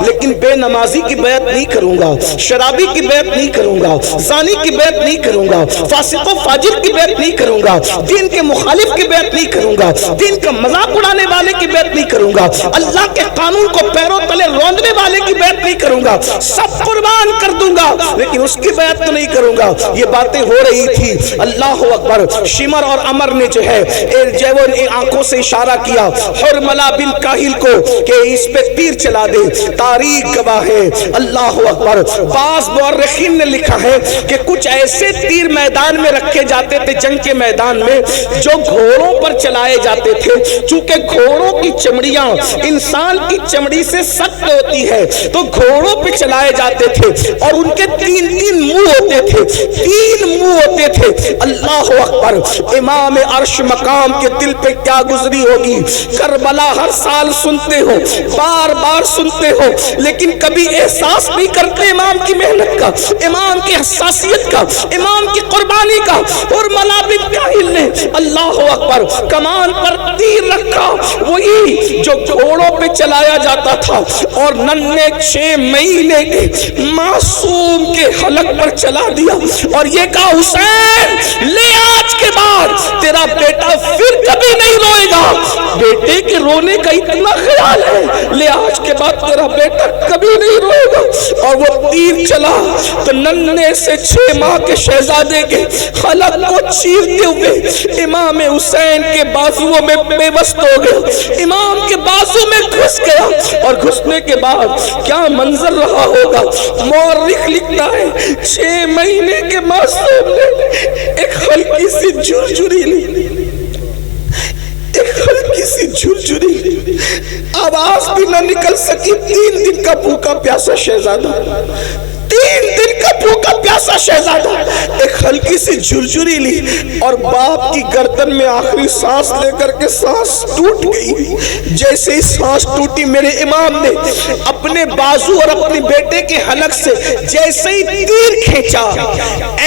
لیکن بے نمازی کی بیعت نہیں کروں گا، شرابی کی بیعت نہیں کروں گا، زانی کی بیعت نہیں کروں گا، فاسق و فاجر کی بیعت نہیں کروں گا، دین کے مخالف کی بیعت نہیں کروں گا، دین کا مذاق اڑانے والے کی بیعت نہیں کروں گا، اللہ کے قانون کو پیروں تلے روندنے والے کی بیعت نہیں کروں گا، سب قربان کر دوں گا لیکن اس کی بیعت تو نہیں کروں گا۔ یہ باتیں ہو رہی تھی، اللہ اکبر۔ شمر اور عمر نے جو ہے آنکھوں سے اشارہ کیا حرملہ بن کاہل کو کہ اس پہ تیر چلا دے، تاریخ گواہ ہے، اللہ اکبر۔ بعض مورخین نے لکھا ہے کہ کچھ ایسے تیر میدان میں رکھے جاتے تھے جنگ کے میدان میں جو گھوڑوں پر چلائے جاتے تھے، چونکہ گھوڑوں کی چمڑیاں انسان کی چمڑی سے سخت ہوتی ہے تو گھوڑوں پہ چلائے جاتے تھے اور ان کے تین منہ ہوتے تھے، تین منہ ہوتے تھے۔ اللہ اکبر۔ امام عرش مقام کے دل پہ کیا گزری ہوگی؟ کربلا ہر سال سنتے ہو، بار بار سنتے ہو، لیکن کبھی احساس نہیں کرتے امام کی محنت کا، امام کی حساسیت کا، امام کی قربانی کا۔ اور حرملہ بن کاہل نے اللہ اکبر کمان پر تیر رکھا، وہی جو گھوڑوں پہ چلایا جاتا تھا، اور ننھے 6 مہینے کے معصوم کے حلق پر چلا دیا اور یہ کہا حسین لے آج کے بعد تیرا بیٹا پھر کبھی نہیں روئے گا۔ بیٹے کے رونے کا اتنا خیال ہے، لے آج کے بعد تیرا بیٹا کبھی نہیں روئے گا۔ اور وہ تیر چلا تو ننھے سے 6 ماہ کے شہزادے کے حلق کو چیرتے ہوئے امام حسین کے بازوؤں میں بے بست ہو گیا، امام کے بازو میں گھس گیا، اور گھسنے کے بعد کیا منظر رہا ہوگا؟ مورخ لکھتا ہے 6 مہینے کے معصوم نے ایک ہلکی سی جھرجھری لی، ایک ہلکی سی جھرجھری، آواز بھی نہ نکل سکی۔ 3 دن کا بھوکا پیاسا شہزادہ، 3 دن کا بھوکا پیاسا شہزادہ ایک ہلکی سی جھرجھری لی اور باپ کی گردن میں آخری سانس لے کر کے سانس ٹوٹ گئی۔ جیسے ہی سانس ٹوٹی میرے امام نے اپنے بازو اور اپنے بیٹے کے حلق سے جیسے ہی تیر کھینچا،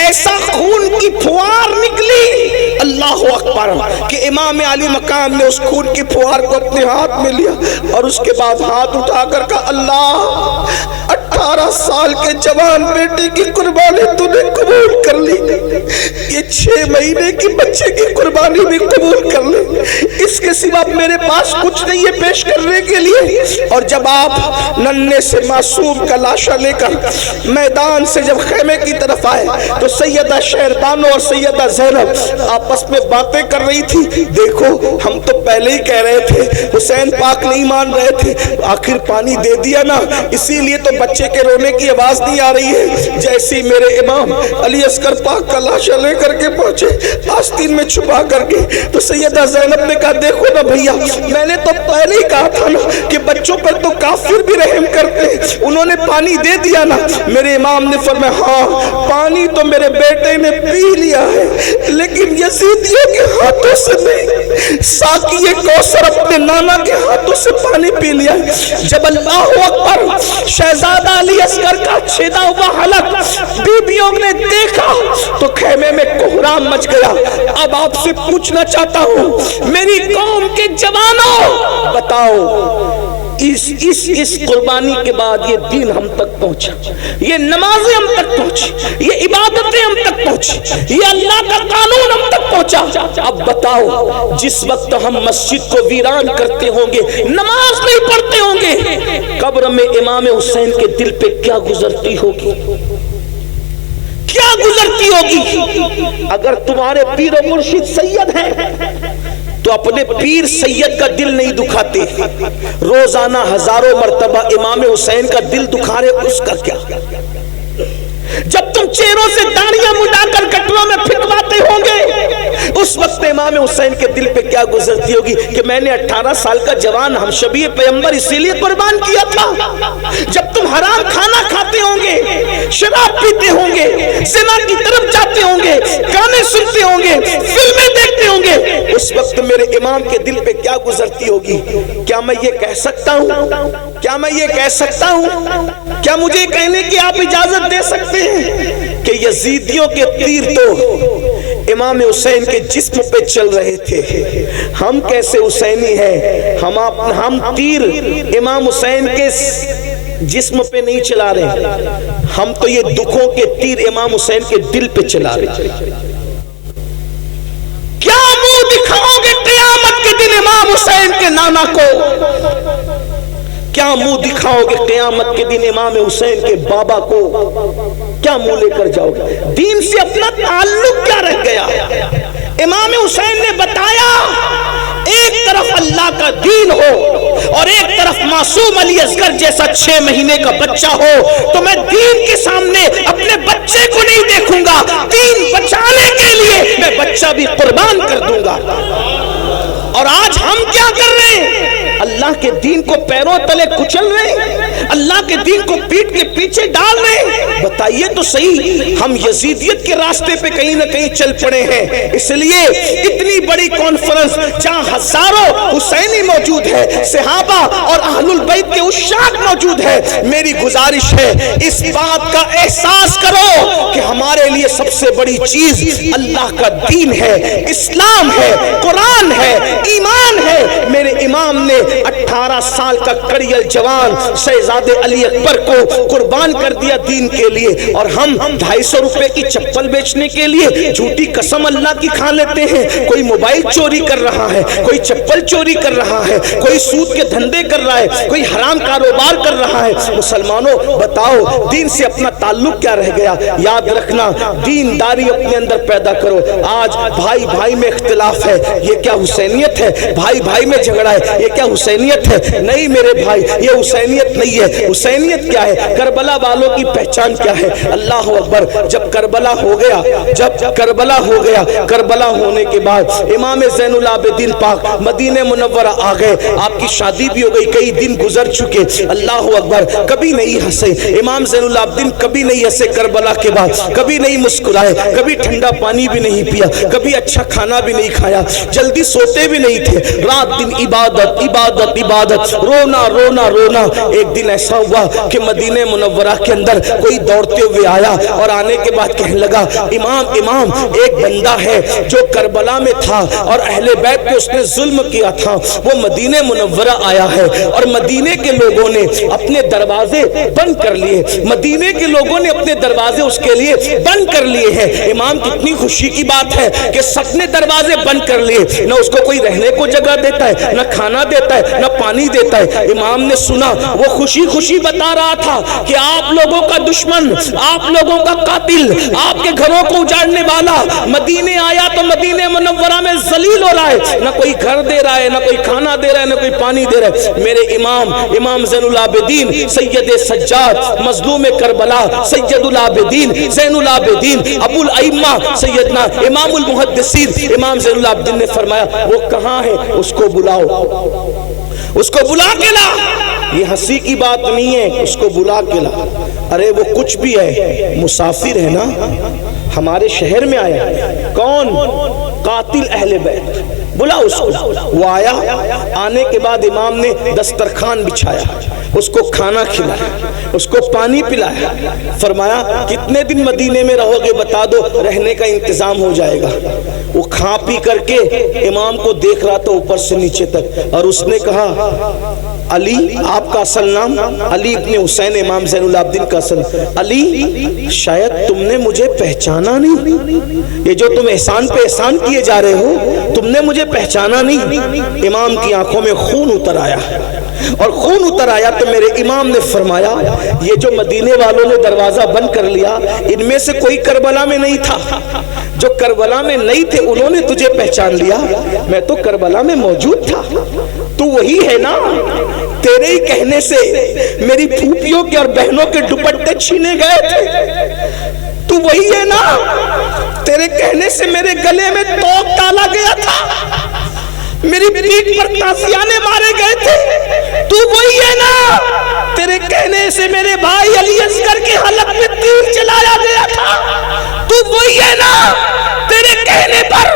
ایسا خون کی پھوار نکلی، اللہ اکبر، کہ امام علی مقام نے اس خون کی پھوار کو اپنے ہاتھ میں لیا اور اس کے بعد ہاتھ اٹھا کر کہا اللہ 18 سال کے جوان بیٹے کی قربانی تو نے قبول کر لی، یہ 6 مہینے کی بچے کی قربانی بھی قبول کر لی، اس کے سوا میرے پاس کچھ نہیں ہے پیش کرنے کے لیے۔ اور جب آپ ننھے سے معصوم کا لاشا لے کر میدان سے جب خیمے کی طرف آئے تو سیدہ شہربانو اور سیدہ زینب آپس میں باتیں کر رہی تھی، دیکھو ہم تو پہلے ہی کہہ رہے تھے حسین پاک نہیں مان رہے تھے، آخر پانی دے دیا نا، اسی لیے تو بچے کے رونے کی آواز نہیں آ رہی ہے۔ جیسے ہی میرے امام علی اصغر پاک کا لاشا لے کر کے پہنچے آستین میں چھپا کر کے تو سیدہ زینب نے کہا دیکھو نا بھیا، میں نے تو پہلے ہی کہا تھا نا کہ بچوں پر تو کافر بھی رحم کرتے ہیں، انہوں نے پانی دے دیا نا۔ میرے امام نے فرمایا ہاں پانی تو میرے بیٹے نے پی لیا ہے لیکن یزیدیوں کے ہاتھوں سے نہیں، ساقی کوثر اپنے نانا کے ہاتھوں سے پانی پی لیا ہے۔ جب اللہ اکبر شہزادہ علی اصغر کا چھیدا ہوا حلق بیبیوں نے دیکھا تو خیمے میں کوہرام مچ گیا۔ اب آپ سے پوچھنا چاہتا ہوں میری قوم کے جوانوں، بتاؤ اس قربانی کے بعد یہ دین ہم تک پہنچا، یہ نمازیں ہم تک پہنچی، یہ عبادتیں ہم تک پہنچی، یہ اللہ کا قانون ہم تک پہنچا۔ اب بتاؤ جس وقت ہم مسجد کو ویران کرتے ہوں گے، نماز نہیں پڑھتے ہوں گے، قبر میں امام حسین کے دل پہ کیا گزرتی ہوگی، کیا گزرتی ہوگی؟ اگر تمہارے پیر و مرشد سید ہیں تو اپنے پیر سید کا دل نہیں دکھاتے، روزانہ ہزاروں مرتبہ امام حسین کا دل دکھا رہے، اس کا کیا؟ جب تم چہروں سے داڑیاں مڈا کر کٹروں میں پھینکواتے ہوں گے، اس وقت امام حسین کے دل پہ کیا گزرتی ہوگی کہ میں نے 18 سال کا جوان ہم شبیہ پیغمبر اسی لیے قربان کیا تھا۔ جب تم حرام کھانا کھاتے ہوں گے، شراب پیتے ہوں گے، زنا کی طرف جاتے ہوں گے، گانے سنتے ہوں گے، فلمیں دیکھتے ہوں گے، اس وقت میرے امام کے دل پہ کیا گزرتی ہوگی؟ کیا میں یہ کہہ سکتا ہوں؟ کیا میں یہ کہہ سکتا ہوں؟ کیا مجھے کہنے کی آپ اجازت دے سکتے ہیں کہ یزیدیوں کے تیر تو امام حسین کے جسم پہ چل رہے تھے؟ ہم کیسے حسینی ہیں؟ ہم تیر امام حسین کے جسم پہ نہیں چلا رہے، ہم تو یہ دکھوں کے تیر امام حسین کے دل پہ چلا رہے۔ کیا منہ دکھاؤ گے قیامت کے دن امام حسین کے نانا کو؟ کیا منہ دکھاؤ گے قیامت کے دن امام حسین کے بابا کو؟ کیا منہ لے کر جاؤ گے؟ دین سے اپنا تعلق کیا رہ گیا؟ امام حسین نے بتایا ایک طرف اللہ کا دین ہو اور ایک طرف معصوم علی اصغر جیسا 6 مہینے کا بچہ ہو تو میں دین کے سامنے اپنے بچے کو نہیں دیکھوں گا، دین بچانے کے لیے میں بچہ بھی قربان کر دوں گا۔ اور آج ہم کیا کر رہے ہیں؟ اللہ کے دین کو پیروں تلے کچل رہے ہیں، اللہ کے دین کو پیٹ کے پیچھے ڈال رہے ہیں۔ بتائیے تو صحیح، ہم یزیدیت کے راستے پہ کہیں نہ کہیں چل پڑے ہیں۔ اس لیے اتنی بڑی کانفرنس جہاں ہزاروں حسینی موجود ہے، صحابہ اور اہل البیت کے عشاق موجود ہے، میری گزارش ہے اس بات کا احساس کرو کہ ہمارے لیے سب سے بڑی چیز اللہ کا دین ہے، اسلام ہے، قرآن ہے، ایمان ہے۔ میرے امام نے 18 سال کا کڑیل جوان شہزادے علی اکبر کو قربان کر دیا دین کے لیے، اور ہم 250 روپے کی چپل بیچنے کے لیے جھوٹی قسم اللہ کی کھا لیتے ہیں۔ کوئی موبائل چوری کر رہا ہے، کوئی چپل چوری کر رہا ہے، کوئی سود کے دھندے کر رہا ہے، کوئی حرام کاروبار کر رہا ہے۔ مسلمانوں بتاؤ دین سے اپنا تعلق کیا رہ گیا؟ یاد رکھنا، دینداری اپنے اندر پیدا کرو۔ آج بھائی بھائی میں اختلاف ہے، یہ کیا حسینیت ہے؟ بھائی بھائی میں جھگڑا ہے، یہ کیا حسینیت ہے؟ نہیں میرے بھائی، یہ حسینیت نہیں ہے۔ حسینیت کیا ہے؟ کربلا والوں کی پہچان کیا ہے؟ اللہ اکبر۔ جب کربلا ہو گیا، کربلا ہونے کے بعد امام زین العابدین پاک مدینہ منورہ آ گئے، آپ کی شادی بھی ہو گئی، کئی دن گزر چکے۔ اللہ اکبر۔ کبھی نہیں ہنسے امام زین العابدین، کبھی نہیں ہنسے کربلا کے بعد، کبھی نہیں مسکرائے، کبھی ٹھنڈا پانی بھی نہیں پیا، کبھی اچھا کھانا بھی نہیں کھایا، جلدی سوتے بھی نہیں تھے، رات دن عبادت عبادت عبادت، رونا رونا رونا۔ ایک دن ایسا ہوا کہ مدینہ منورہ کے اندر کوئی دوڑتے ہوئے آیا اور آنے کے بعد کہنے لگا، امام ایک بندہ ہے جو کربلا میں تھا اور اہل بیت پہ اس نے ظلم کیا تھا، وہ مدینہ منورہ آیا ہے اور مدینے کے لوگوں نے اپنے دروازے بند کر لیے، مدینے کے لوگوں نے اپنے دروازے اس کے لیے بند کر لیے ہیں۔ امام کتنی خوشی کی بات ہے کہ سب نے دروازے بند کر لیے، نہ اس کو کوئی رہنے کو جگہ دیتا ہے، نہ کھانا دیتا ہے، نہ پانی دیتا ہے۔ امام نے سنا، وہ خوشی خوشی بتا رہا تھا کہ آپ لوگوں کا دشمن، آپ لوگوں کا قاتل، آپ کے گھروں کو اجاڑنے والا مدینے آیا تو مدینہ منورہ میں ذلیل ہو رہا ہے، نہ کوئی گھر دے رہا ہے، نہ کوئی کھانا دے رہا ہے، نہ کوئی پانی دے رہا ہے۔ میرے امام زین العابدین سید سجاد مظلوم کربلا سید العابدین زین العابدین ابو الائمہ سیدنا امام المحدثین امام زین العابدین نے فرمایا، وہ کہاں ہے؟ اس کو بلاؤ، اس کو بلا کے لا۔ یہ ہنسی کی بات نہیں ہے، اس کو بلا کے لا۔ ارے وہ کچھ بھی ہے، مسافر ہے نا، ہمارے شہر میں آیا۔ کون؟ قاتل اہل بیت، بلا اس کو۔ وہ آیا، آنے کے بعد امام نے دسترخوان بچھایا، اس کو کھانا کھلایا، اس کو پانی پلایا، فرمایا کتنے دن مدینے میں رہو گے بتا دو، رہنے کا انتظام ہو جائے گا۔ وہ کھا پی کر کے امام کو دیکھ رہا تھا اوپر سے نیچے تک، اور اس نے کہا، علی، آپ کا اصل نام علی ابن حسین، امام زین العابدین کا اصل علی، شاید تم نے مجھے پہچانا نہیں، یہ جو تم احسان پہ احسان کیے جا رہے ہو تم نے مجھے پہچانا نہیں۔ امام کی آنکھوں میں خون اتر آیا، اور خون اتر آیا تو میرے امام نے فرمایا، یہ جو مدینے والوں نے دروازہ بند کر لیا، ان میں سے کوئی کربلا میں نہیں تھا، جو کربلا میں نہیں تھے انہوں نے تجھے پہچان لیا، میں تو کربلا میں موجود تھا، تو وہی ہے نا، تیرے ہی کہنے سے میری پھوپھیوں کے اور بہنوں کے دوپٹے چھینے گئے تھے، تو وہی ہے نا، تیرے کہنے سے میرے گلے میں توق ڈالا گیا تھا، میری پیٹھ پر تازیانے مارے گئے تھے، تو وہی ہے نا، تیرے کہنے سے میرے بھائی علی اصغر کے حلق میں تیر چلایا گیا تھا، تو وہی ہے نا، تیرے کہنے پر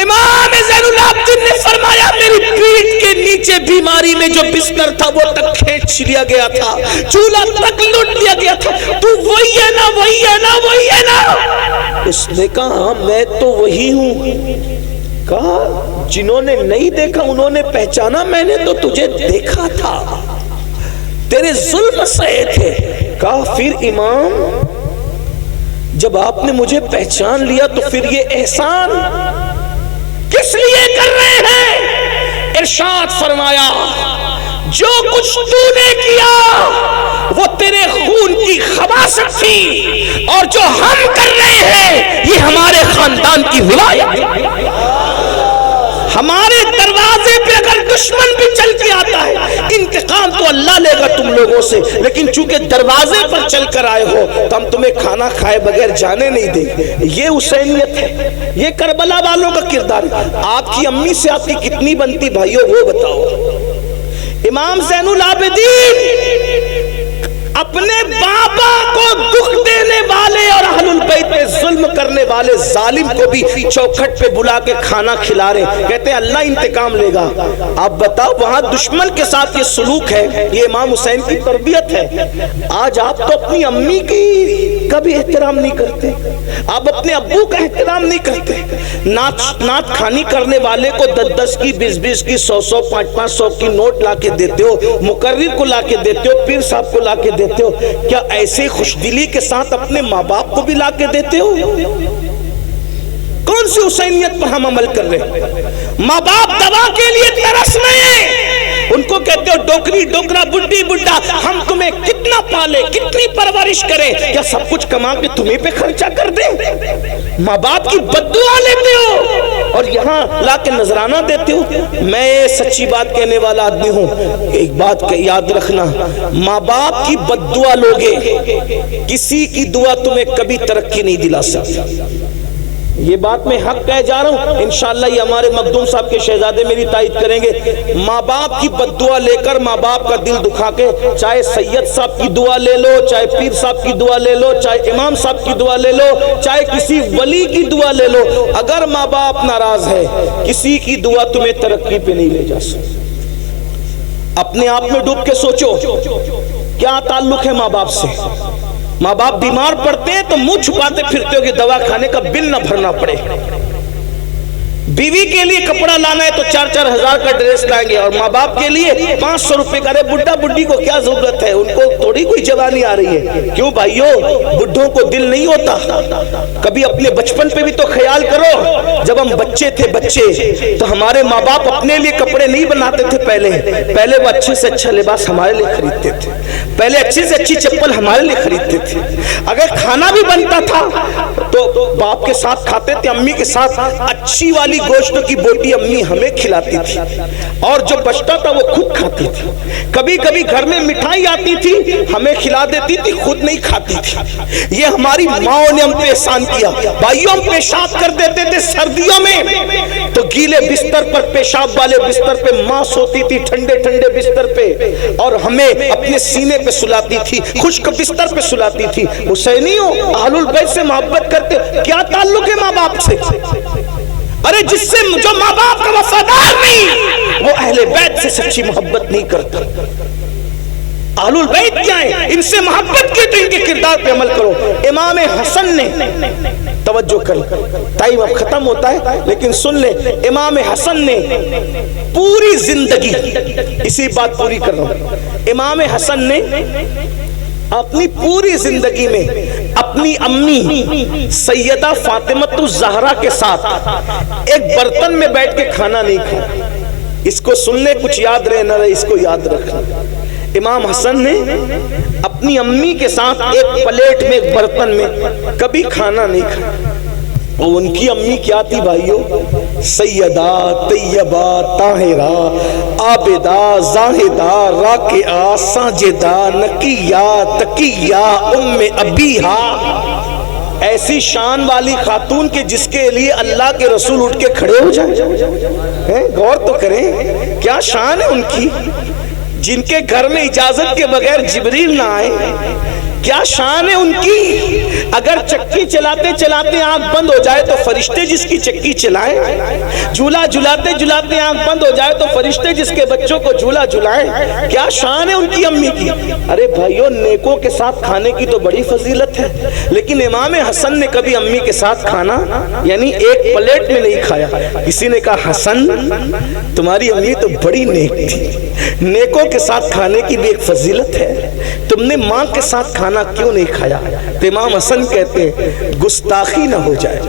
امام زین العابدین نے فرمایا میری پیٹھ کے نیچے بیماری میں جو بستر تھا وہ تک کھینچ لیا گیا تھا، چولہا تک لوٹ لیا گیا تھا، تو وہی ہے نا، وہی ہے نا، وہی ہے نا۔ اس نے کہا میں تو وہی ہوں۔ کہا جنہوں نے نہیں دیکھا انہوں نے پہچانا، میں نے تو تجھے دیکھا تھا۔ تیرے ظلم سہے تھے. کہا پھر امام جب آپ نے مجھے پہچان لیا تو پھر یہ احسان کس لیے کر رہے ہیں؟ ارشاد فرمایا جو کچھ تو نے کیا وہ تیرے خون کی خباثت تھی، اور جو ہم کر رہے ہیں یہ ہمارے خاندان کی ولایت. ہمارے دروازے پہ اگر دشمن بھی چل کے آتا ہے انتقام تو اللہ لے گا تم لوگوں سے، لیکن چونکہ دروازے پر چل کر آئے ہو تو ہم تمہیں کھانا کھائے بغیر جانے نہیں دیں گے. یہ حسینیت ہے، یہ کربلا والوں کا کردار ہے. آپ کی امی سے آپ کی کتنی بنتی بھائیو وہ بتاؤ. امام زین العابدین اپنے بابا کو دکھ دینے والے اور اہل البیت پہ ظلم کرنے والے ظالم کو بھی چوکھٹ پہ بلا کے کھانا کھلا رہے، کہتے ہیں اللہ انتقام لے گا. آپ بتاؤ وہاں دشمن کے ساتھ یہ سلوک ہے، یہ امام حسین کی تربیت ہے. آج آپ تو اپنی امی کی کبھی احترام نہیں کرتے، آپ اپنے ابو کا احترام نہیں کرتے. نعت خانی کرنے والے کو 10 کی 20 کی 100 500 کی نوٹ لا کے دیتے ہو، مقرر کو لا کے دیتے ہو، پیر صاحب کو لا کے دیتے ہو. کیا ایسے خوش دلی کے ساتھ اپنے ماں باپ کو بھی لا کے دیتے ہو؟ کون سی حسینیت پر ہم عمل کر رہے ہیں؟ ماں باپ دوا کے لیے ترس رہے ہیں، ان کو کہتے ہو ڈوکری ڈوکرا بڈی بڈا، ہم تمہیں کتنا پالے کتنی پرورش کریں، کیا سب کچھ کما کے تمہیں پہ خرچہ کر دیں؟ ماں باپ کی بددعا لیتے ہو اور یہاں لا کے نذرانہ دیتے ہو. میں سچی بات کہنے والا آدمی ہوں، ایک بات یاد رکھنا، ماں باپ کی بددعا لوگے کسی کی دعا تمہیں کبھی ترقی نہیں دلا سکتی. یہ بات میں حق کہہ جا رہا ہوں، انشاءاللہ یہ ہمارے مخدوم صاحب کے شہزادے میری تائید کریں گے. ماں باپ کی بددعا لے کر ماں باپ کا دل دکھا کے، چاہے سید صاحب کی دعا لے لو، چاہے پیر صاحب کی دعا لے لو، چاہے امام صاحب کی دعا لے لو، چاہے کسی ولی کی دعا لے لو، اگر ماں باپ ناراض ہے کسی کی دعا تمہیں ترقی پہ نہیں لے جا سکتی. اپنے آپ میں ڈوب کے سوچو کیا تعلق ہے ماں باپ سے. ماں باپ بیمار پڑتے ہیں تو منہ چھپاتے پھرتے ہو کہ دوا کھانے کا بل نہ بھرنا پڑے. بیوی کے لیے کپڑا لانا ہے تو 4-4 ہزار کا ڈریس لائیں گے، اور ماں باپ کے لیے 500 روپے کا. بڈھا بڈھی کو کیا ضرورت ہے، ان کو تھوڑی کوئی جوانی آ رہی ہے. کیوں بھائیو، بڈھوں کو دل نہیں ہوتا؟ کبھی اپنے بچپن پہ بھی تو خیال کرو. جب ہم بچے تھے تو ہمارے ماں باپ اپنے لیے کپڑے نہیں بناتے تھے. پہلے وہ اچھے سے اچھا لباس ہمارے لیے خریدتے تھے، پہلے اچھی سے اچھی چپل ہمارے لیے خریدتے تھے. اگر کھانا بھی بنتا تھا تو باپ کے ساتھ کھاتے تھے، امی کے ساتھ. اچھی والی گوشت کی بوٹی امی ہمیں کھلاتی تھی اور جو بچتا تھا وہ خود کھاتی تھی. کبھی کبھی گھر میں مٹھائی آتی تھی ہمیں کھلا دیتی تھی، خود نہیں کھاتی تھی. یہ ہماری ماں نے ہم پہ احسان کیا. بھائیوں ہم پیشاب کر دیتے تھے سردیوں میں تو گیلے بستر پر، پیشاب والے بستر پہ ماں سوتی تھی، ٹھنڈے ٹھنڈے بستر پہ، اور ہمیں اپنے سینے پہ سلاتی تھی، خشک بستر پہ سلاتی تھی. حسینیوں اہل البیت سے محبت کرتے، کیا تعلق ہے ماں باپ سے؟ ارے جس سے جو ماں باپ کا وفادار نہیں وہ اہل بیت سے سچی محبت نہیں کرتا. اہل البیت کیا ہیں؟ ان سے محبت کی تو ان کے کردار پہ عمل کرو. امام حسن نے، توجہ کریں، ٹائم اب ختم ہوتا ہے لیکن سن لیں، امام حسن نے پوری زندگی، اسی بات پوری کر رہا ہوں، امام حسن نے اپنی پوری زندگی میں اپنی امی سیدہ فاطمہ الزہرا کے ساتھ ایک برتن میں بیٹھ کے کھانا نہیں کھایا. اس کو سننے کچھ یاد رہے نہ رہے، اس کو یاد رکھنا. امام حسن نے اپنی امی کے ساتھ ایک پلیٹ میں، ایک برتن میں کبھی کھانا نہیں کھایا. اور ان کی امی کیا تھی بھائیو؟ سیدہ طیبہ طاہرہ عابدہ زاہدہ راکعہ ساجدہ نقیہ تقیہ ام ابیہا. ایسی شان والی خاتون کے جس کے لیے اللہ کے رسول اٹھ کے کھڑے ہو جائیں. غور تو کریں کیا شان ہے ان کی، جن کے گھر میں اجازت کے بغیر جبریل نہ آئے، کیا شان ہے ان کی. اگر چکی چلاتے چلاتے آنکھ بند ہو جائے تو فرشتے جس کی چکی چلائیں, جھولا جھلاتے جھلاتے آنکھ بند ہو جائے تو فرشتے جس کے بچوں کو جھولا جھلائیں. کیا شان ہے ان کی امی کی. ارے بھائیو, نیکوں کے ساتھ کھانے کی تو بڑی فضیلت ہے, لیکن امام حسن نے کبھی امی کے ساتھ کھانا یعنی ایک پلیٹ میں نہیں کھایا. کسی نے کہا حسن تمہاری امی تو بڑی نیک تھی, نیکوں کے ساتھ کھانے کی بھی ایک فضیلت ہے, تم نے ماں کے ساتھ کھانا کیوں نہیں کھایا. تو امام حسن کہتے ہیں گستاخی نہ ہو جائے,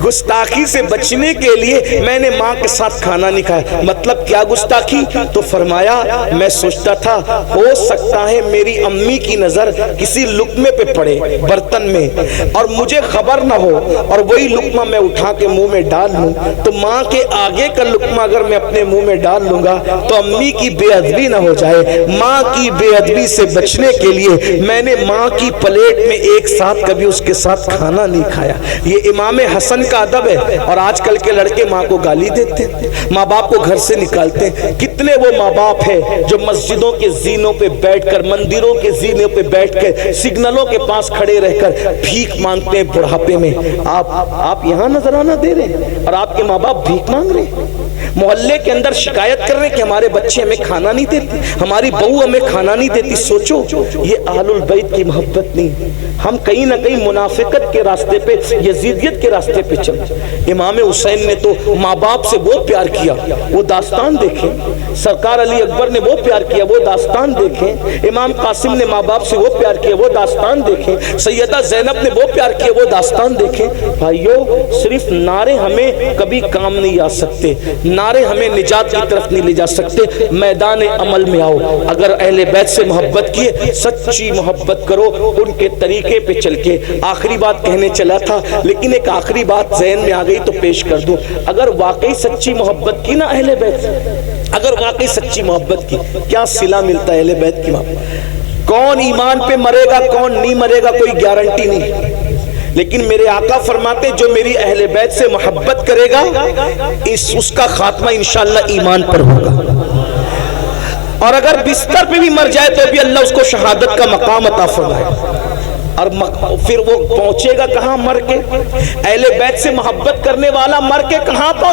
گستاخی سے بچنے کے لیے میں نے ماں کے ساتھ کھانا نہیں کھایا. مطلب کیا گستاخی؟ تو فرمایا میں سوچتا تھا ہو سکتا ہے میری امی کی نظر کسی لقمے پہ پڑے برتن میں اور مجھے خبر نہ ہو, اور وہی لقمہ میں اٹھا کے منہ میں ڈال لوں, تو ماں کے آگے کا لقمہ اگر میں اپنے منہ میں ڈال لوں گا تو امی کی بے ادبی نہ ہو جائے. ماں کی بے ادبی سے بچنے کے لیے میں نے ماں کی پلیٹ میں ایک ساتھ کبھی اس کے ساتھ کھانا نہیں کھایا. یہ امام حسن کا ادب ہے. اور آج کل کے لڑکے ماں کو گالی دیتے ہیں, ماں باپ کو گھر سے نکالتے ہیں. کتنے وہ ماں باپ ہیں جو مسجدوں کے زینوں پہ بیٹھ کر, مندروں کے زینوں پہ بیٹھ کر, سگنلوں کے پاس کھڑے رہ کر بھیک مانگتے ہیں بڑھاپے میں. آپ یہاں نذرانہ دے رہے ہیں اور آپ کے ماں باپ بھیک مانگ رہے ہیں. محلے کے اندر شکایت کر رہے ہیں کہ ہمارے بچے ہمیں کھانا نہیں دیتے, ہماری بہو ہمیں کھانا نہیں دیتی. سوچو یہ اہل البیت کی محبت نہیں. ہم کہیں نہ کہیں منافقت کے راستے پہ, یزیدیت کے راستے پہ چل. امام حسین نے تو ماں باپ سے وہ پیار کیا, وہ داستان دیکھیں. سرکار علی اکبر نے وہ پیار کیا, وہ داستان دیکھیں. امام قاسم نے ماں باپ سے وہ پیار کیا, وہ داستان دیکھیں. سیدہ زینب نے وہ پیار کیا, وہ داستان دیکھیں. بھائیو, صرف نعرے ہمیں کبھی کام نہیں آ سکتے, نعرے ہمیں نجات کی طرف نہیں لے جا سکتے. میدان عمل میں آؤ. اگر اہل بیت سے محبت کیے, سچی محبت کرو ان کے طریقے پہ چل کے. آخری بات کہنے چلا تھا لیکن ایک آخری بات ذہن میں آ گئی تو پیش کر دوں. اگر واقعی سچی محبت کی نا اہل بیت, اگر واقعی سچی محبت کی, کیا صلہ ملتا ہے اہل بیت کی محبت. کون ایمان پہ مرے گا کون نہیں مرے گا کوئی گارنٹی نہیں, لیکن میرے آقا فرماتے جو میری اہل بیت سے محبت کرے گا اس کا خاتمہ انشاءاللہ ایمان پر ہوگا. اور اگر بستر پہ بھی مر جائے تو بھی اللہ اس کو شہادت کا مقام عطا فرمائے. اور پھر وہ پہنچے گا کہاں؟ مر کے. اہل بیت سے محبت کرنے والا مر کے کہاں پہنچے؟